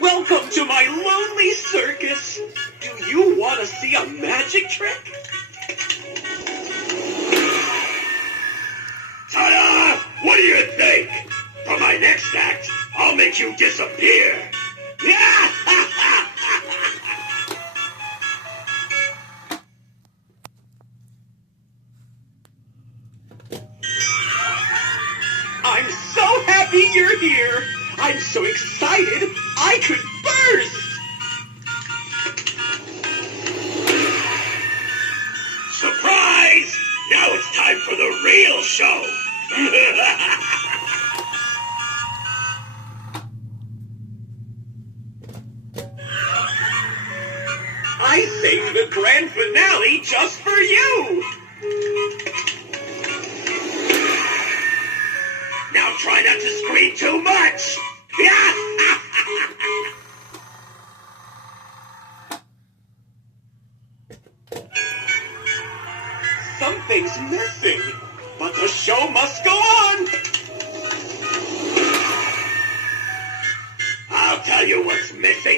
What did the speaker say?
Welcome to my lonely circus. Do you want to see a magic trick? Ta-da! What do you think? For my next act, I'll make you disappear. I'm so happy you're here. I'm so excited, I could burst. Surprise! Now it's time for the real show. I saved the grand finale just for you. Now try not to scream too much. Something's missing, but the show must go on. I'll tell you what's missing.